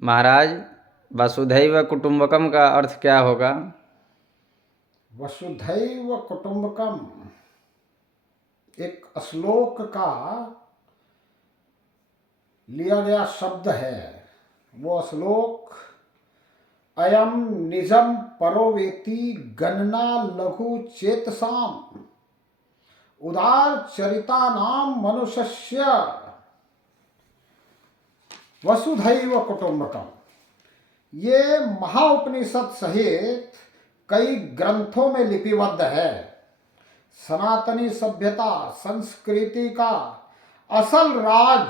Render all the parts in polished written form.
महाराज, वसुधैव कुटुंबकम का अर्थ क्या होगा? वसुधैव कुटुंबकम एक श्लोक का लिया गया शब्द है। वो श्लोक अयम निजम परोवेति गणना लघु चेतसाम उदार चरिता नाम मनुष्य वसुधैव कुटुंबकम। ये महाउपनिषद सहित कई ग्रंथों में लिपिबद्ध है। सनातनी सभ्यता संस्कृति का असल राज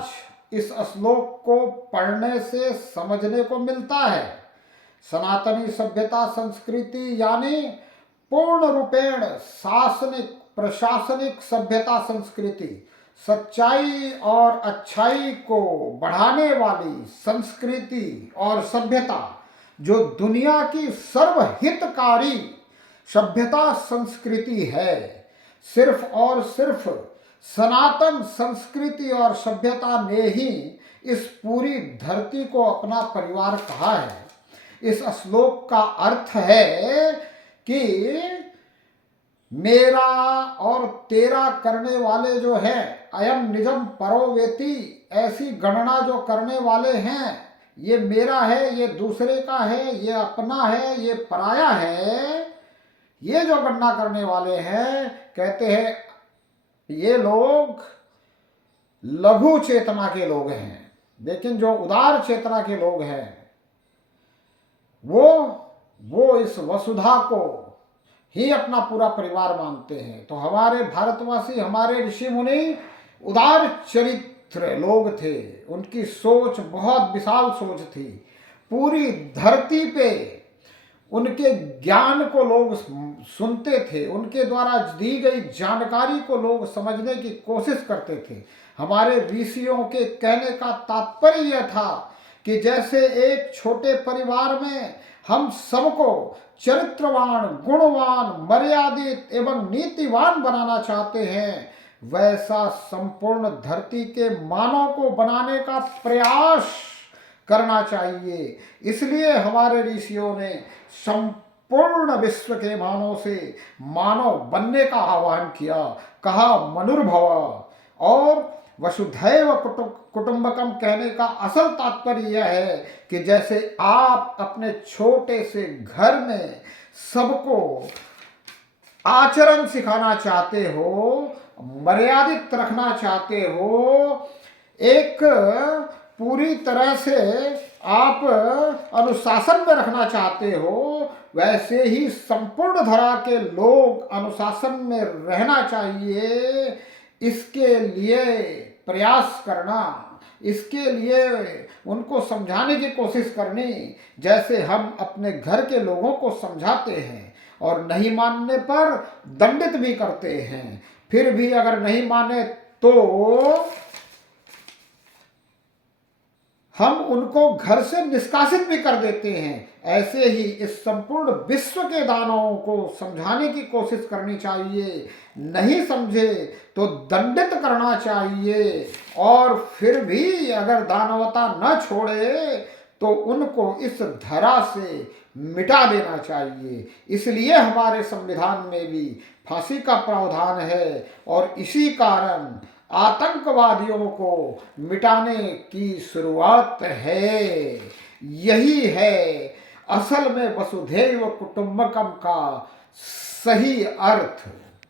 इस श्लोक को पढ़ने से समझने को मिलता है। सनातनी सभ्यता संस्कृति यानी पूर्ण रूपेण शासनिक प्रशासनिक सभ्यता संस्कृति, सच्चाई और अच्छाई को बढ़ाने वाली संस्कृति और सभ्यता जो दुनिया की सर्वहितकारी सभ्यता संस्कृति है। सिर्फ और सिर्फ सनातन संस्कृति और सभ्यता ने ही इस पूरी धरती को अपना परिवार कहा है। इस श्लोक का अर्थ है कि मेरा और तेरा करने वाले जो हैं, अयम निजम परोवेति, ऐसी गणना जो करने वाले हैं, ये मेरा है, ये दूसरे का है, ये अपना है, ये पराया है, ये जो गणना करने वाले हैं, कहते हैं ये लोग लघु चेतना के लोग हैं। लेकिन जो उदार चेतना के लोग हैं वो इस वसुधा को ही अपना पूरा परिवार मानते हैं। तो हमारे भारतवासी, हमारे ऋषि मुनि उदार चरित्र लोग थे। उनकी सोच बहुत विशाल सोच थी। पूरी धरती पे उनके ज्ञान को लोग सुनते थे, उनके द्वारा दी गई जानकारी को लोग समझने की कोशिश करते थे। हमारे ऋषियों के कहने का तात्पर्य यह था कि जैसे एक छोटे परिवार में हम सबको चरित्रवान, गुणवान, मर्यादित एवं नीतिवान बनाना चाहते हैं, वैसा संपूर्ण धरती के मानव को बनाने का प्रयास करना चाहिए। इसलिए हमारे ऋषियों ने संपूर्ण विश्व के मानव से मानव बनने का आह्वान किया, कहा मनुर्भव। और वसुधैव कुटुंबकम कहने का असल तात्पर्य यह है कि जैसे आप अपने छोटे से घर में सबको आचरण सिखाना चाहते हो, मर्यादित रखना चाहते हो, एक पूरी तरह से आप अनुशासन में रखना चाहते हो, वैसे ही संपूर्ण धरा के लोग अनुशासन में रहना चाहिए। इसके लिए प्रयास करना, इसके लिए उनको समझाने की कोशिश करनी, जैसे हम अपने घर के लोगों को समझाते हैं और नहीं मानने पर दंडित भी करते हैं। फिर भी अगर नहीं माने तो हम उनको घर से निष्कासित भी कर देते हैं। ऐसे ही इस संपूर्ण विश्व के दानवों को समझाने की कोशिश करनी चाहिए। नहीं समझे तो दंडित करना चाहिए, और फिर भी अगर दानवता न छोड़े तो उनको इस धरा से मिटा देना चाहिए। इसलिए हमारे संविधान में भी फांसी का प्रावधान है, और इसी कारण आतंकवादियों को मिटाने की शुरुआत है। यही है असल में वसुधैव कुटुंबकम का सही अर्थ।